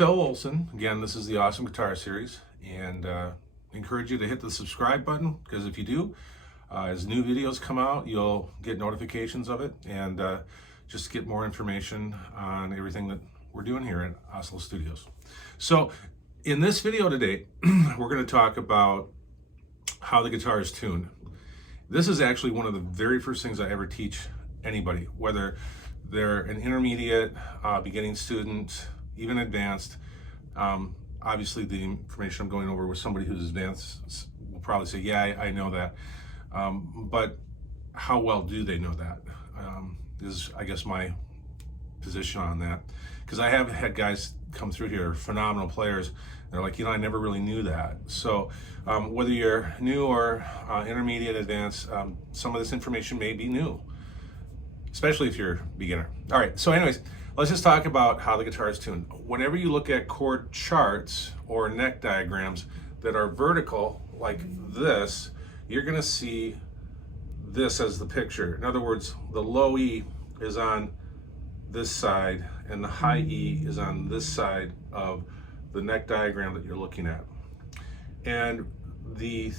Phil Olson. Again, this is the Awesome Guitar Series, and encourage you to hit the subscribe button, because if you do, as new videos come out, you'll get notifications of it and just get more information on everything that we're doing here at Oslo Studios. So in this video today, we're going to talk about how the guitar is tuned. This is actually one of the very first things I ever teach anybody, whether they're an intermediate, beginning student, even advanced. Obviously the information I'm going over with somebody who's advanced will probably say, yeah, I know that. But how well do they know that? Is, I guess, my position on that. Because I have had guys come through here, phenomenal players. They're like, I never really knew that. So whether you're new or intermediate, advanced, some of this information may be new, especially if you're a beginner. All right, so anyways, let's just talk about how the guitar is tuned. Whenever you look at chord charts or neck diagrams that are vertical like this, you're gonna see this as the picture. In other words, the low E is on this side and the high E is on this side of the neck diagram that you're looking at. And the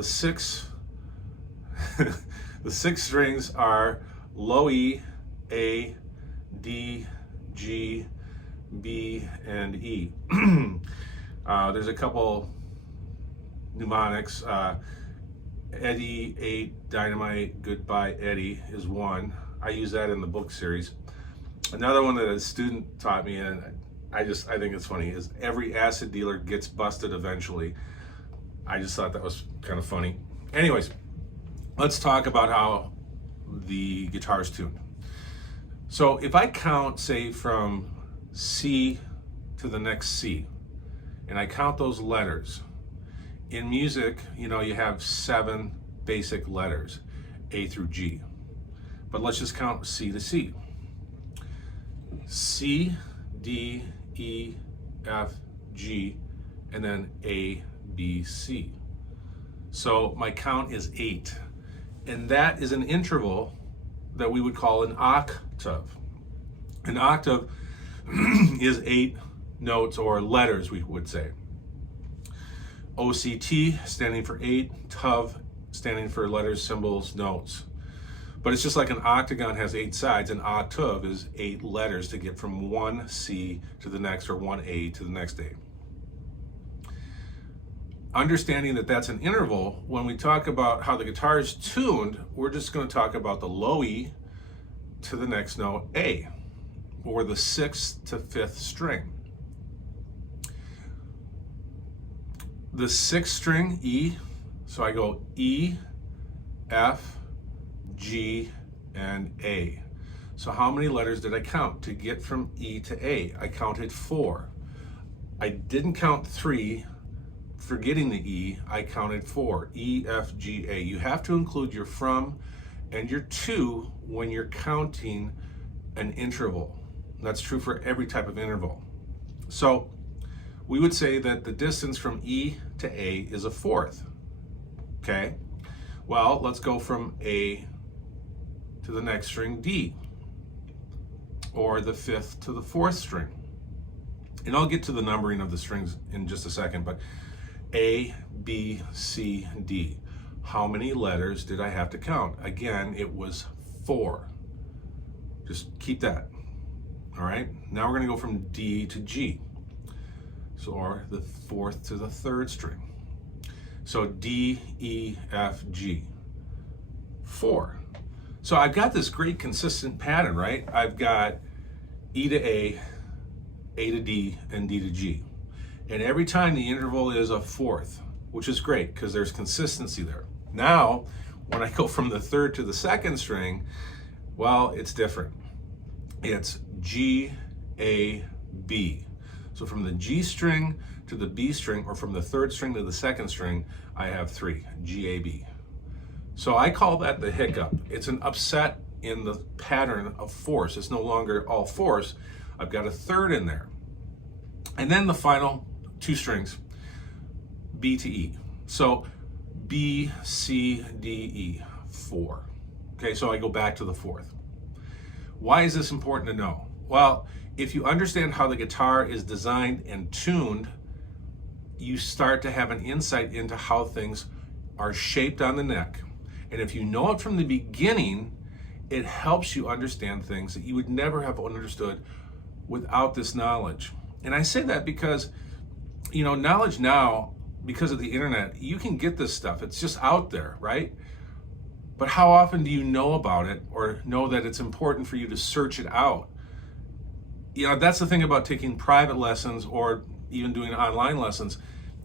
six the six strings are low E, A, D, G, B, and E. There's a couple mnemonics. Eddie, 8, Dynamite, Goodbye Eddie is one. I use that in the book series. Another one that a student taught me, and I think it's funny, is every acid dealer gets busted eventually. I just thought that was kind of funny. Anyways, let's talk about how the guitar is tuned. So if I count, say, from C to the next C, and I count those letters, in music, you have 7 basic letters, A through G. But let's just count C to C. C, D, E, F, G, and then A, B, C. So my count is 8. And that is an interval that we would call an octave. An octave is 8 notes or letters, we would say. OCT standing for 8, TOV standing for letters, symbols, notes. But it's just like an octagon has 8 sides, an octave is 8 letters to get from one C to the next, or one A to the next A. Understanding that that's an interval, when we talk about how the guitar is tuned, we're just going to talk about the low E to the next note, A, or the 6th to 5th string. The 6th string, E, so I go E, F, G, and A. So how many letters did I count to get from E to A? I counted 4. I didn't count 3, forgetting the E. I counted 4, E, F, G, A. You have to include your from and your to when you're counting an interval. That's true for every type of interval. So we would say that the distance from E to A is a 4th. Okay? Well, let's go from A to the next string, D, or the 5th to the 4th string. And I'll get to the numbering of the strings in just a second, but A, B, C, D. How many letters did I have to count? Again, it was 4. Just keep that. All right? Now we're going to go from D to G. So, or the 4th to the 3rd string. So D, E, F, G. 4. So I've got this great consistent pattern, right? I've got E to A to D, and D to G. And every time the interval is a 4th, which is great because there's consistency there. Now, when I go from the 3rd to the 2nd string, well, it's different. It's G, A, B. So from the G string to the B string, or from the 3rd string to the 2nd string, I have 3, G, A, B. So I call that the hiccup. It's an upset in the pattern of force. It's no longer all force. I've got a 3rd in there. And then the final 2 strings, B to E. So B, C, D, E, 4. Okay, so I go back to the 4th. Why is this important to know? Well, If you understand how the guitar is designed and tuned, you start to have an insight into how things are shaped on the neck. And if you know it from the beginning, it helps you understand things that you would never have understood without this knowledge. And I say that because, knowledge now, because of the internet, you can get this stuff. It's just out there, right? But how often do you know about it or know that it's important for you to search it out? That's the thing about taking private lessons or even doing online lessons.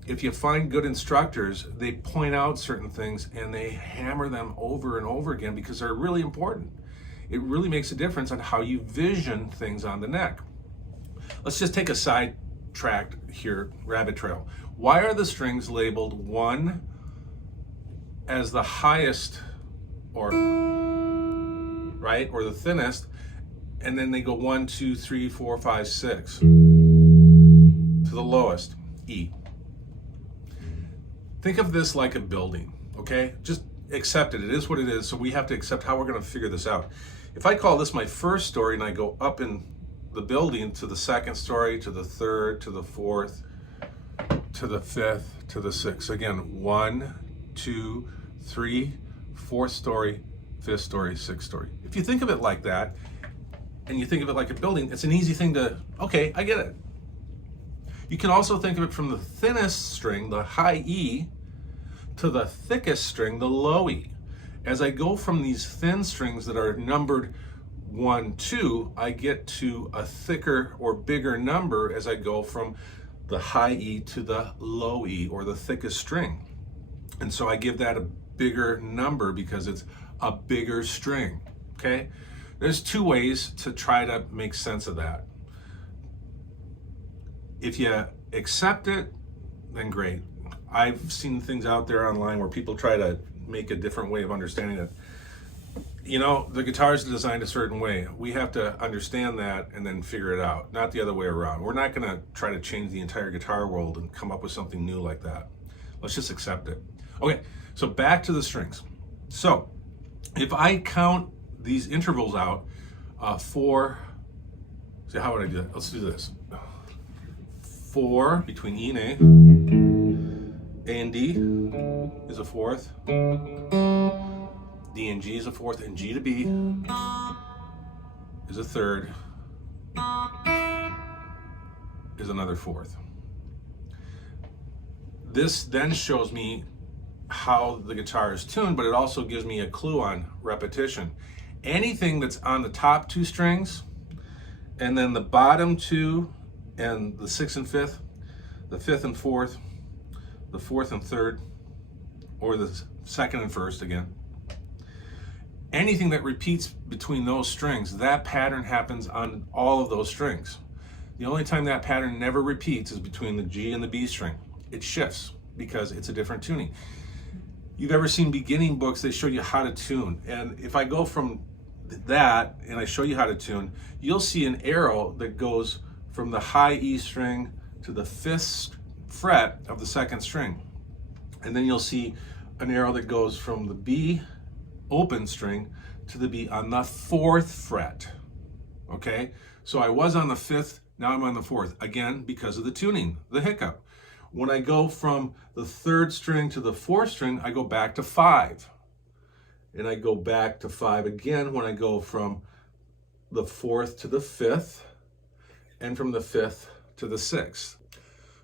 If you find good instructors, they point out certain things and they hammer them over and over again because they're really important. It really makes a difference on how you vision things on the neck. Let's just take a sidetrack here, rabbit trail. Why are the strings labeled 1 as the highest or the thinnest, and then they go 1, 2, 3, 4, 5, 6 to the lowest, E? Think of this like a building, okay? Just accept it. It is what it is, so we have to accept how we're going to figure this out. If I call this my first story and I go up in the building to the second story, to the third, to the fourth, to the fifth, to the sixth. Again, 1, 2, 3, fourth story, fifth story, sixth story. If you think of it like that, and you think of it like a building, it's an easy thing to, okay, I get it. You can also think of it from the thinnest string, the high E, to the thickest string, the low E. As I go from these thin strings that are numbered 1, 2, I get to a thicker or bigger number as I go from the high E to the low E, or the thickest string. And so I give that a bigger number because it's a bigger string, okay? There's 2 ways to try to make sense of that. If you accept it, then great. I've seen things out there online where people try to make a different way of understanding it. The guitar is designed a certain way. We have to understand that and then figure it out, not the other way around. We're not going to try to change the entire guitar world and come up with something new like that. Let's just accept it. Okay, so back to the strings. So if I count these intervals out, 4, see, how would I do that? Let's do this. 4 between E and A and D is a fourth, D and G is a fourth, and G to B is a third, is another fourth. This then shows me how the guitar is tuned, but it also gives me a clue on repetition. Anything that's on the top 2 strings, and then the bottom 2, and the 6th and 5th, the 5th and 4th, the 4th and 3rd, or the 2nd and 1st again. Anything that repeats between those strings, that pattern happens on all of those strings. The only time that pattern never repeats is between the G and the B string. It shifts because it's a different tuning. You've ever seen beginning books, they show you how to tune. And if I go from that and I show you how to tune, you'll see an arrow that goes from the high E string to the 5th fret of the 2nd string. And then you'll see an arrow that goes from the B open string to the B on the 4th fret. Okay? So I was on the 5th, now I'm on the 4th. Again, because of the tuning, the hiccup. When I go from the 3rd string to the 4th string, I go back to 5. And I go back to 5 again when I go from the 4th to the 5th, and from the 5th to the 6th.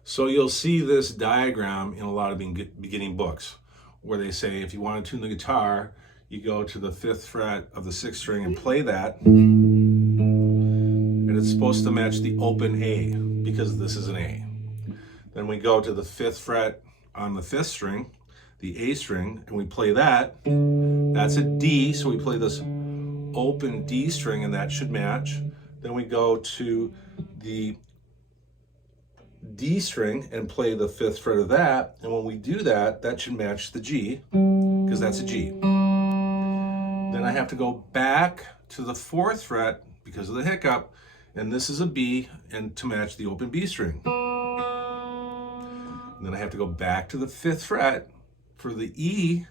So you'll see this diagram in a lot of beginning books where they say if you want to tune the guitar, you go to the 5th fret of the 6th string and play that, and it's supposed to match the open A because this is an A. Then we go to the 5th fret on the 5th string, the A string, and we play that. That's a D, so we play this open D string and that should match. Then we go to the D string and play the 5th fret of that, and when we do that, that should match the G, because that's a G. Then I have to go back to the 4th fret because of the hiccup, and this is a B, and to match the open B string. And then I have to go back to the 5th fret for the E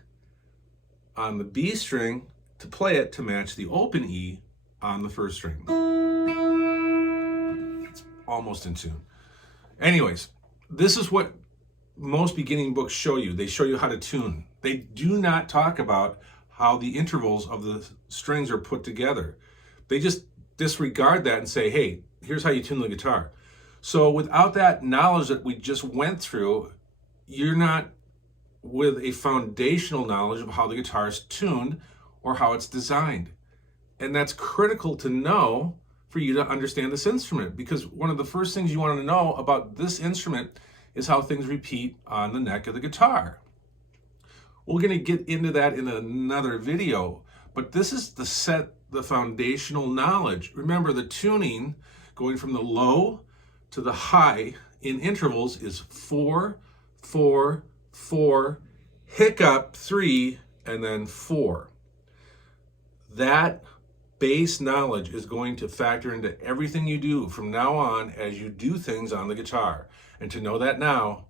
on the B string to play it to match the open E on the 1st string. almost in tune. Anyways, this is what most beginning books show you. They show you how to tune. They do not talk about how the intervals of the strings are put together. They just disregard that and say, hey, here's how you tune the guitar. So without that knowledge that we just went through, you're not with a foundational knowledge of how the guitar is tuned or how it's designed. And that's critical to know for you to understand this instrument, because one of the first things you want to know about this instrument is how things repeat on the neck of the guitar. We're going to get into that in another video, but this is the foundational knowledge. Remember, the tuning going from the low to the high in intervals is 4, 4, 4, hiccup 3, and then 4. That base knowledge is going to factor into everything you do from now on as you do things on the guitar. And to know that now,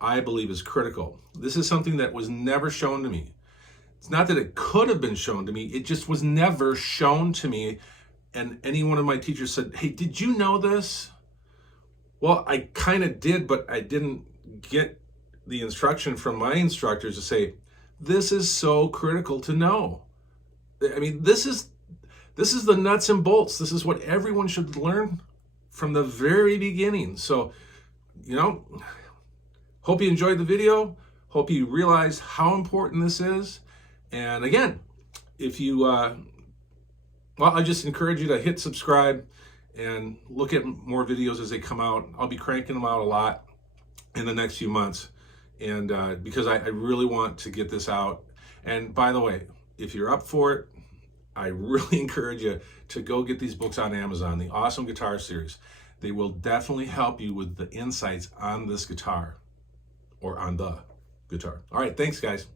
I believe, is critical. This is something that was never shown to me. It's not that it could have been shown to me, it just was never shown to me. And any one of my teachers said, hey, did you know this? Well, I kind of did, but I didn't get the instruction from my instructors to say, this is so critical to know. I mean, this is the nuts and bolts. This is what everyone should learn from the very beginning. So, hope you enjoyed the video. Hope you realize how important this is. And again, if you, I just encourage you to hit subscribe and look at more videos as they come out. I'll be cranking them out a lot in the next few months. And because I really want to get this out. And by the way, if you're up for it, I really encourage you to go get these books on Amazon, the Awesome Guitar series. They will definitely help you with the insights on this guitar or on the guitar. All right, thanks guys.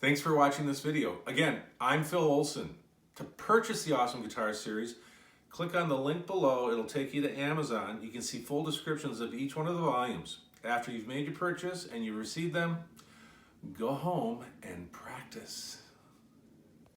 Thanks for watching this video. Again, I'm Phil Olson. To purchase the Awesome Guitar series, click on the link below. It'll take you to Amazon. You can see full descriptions of each one of the volumes. After you've made your purchase and you receive them, go home and practice.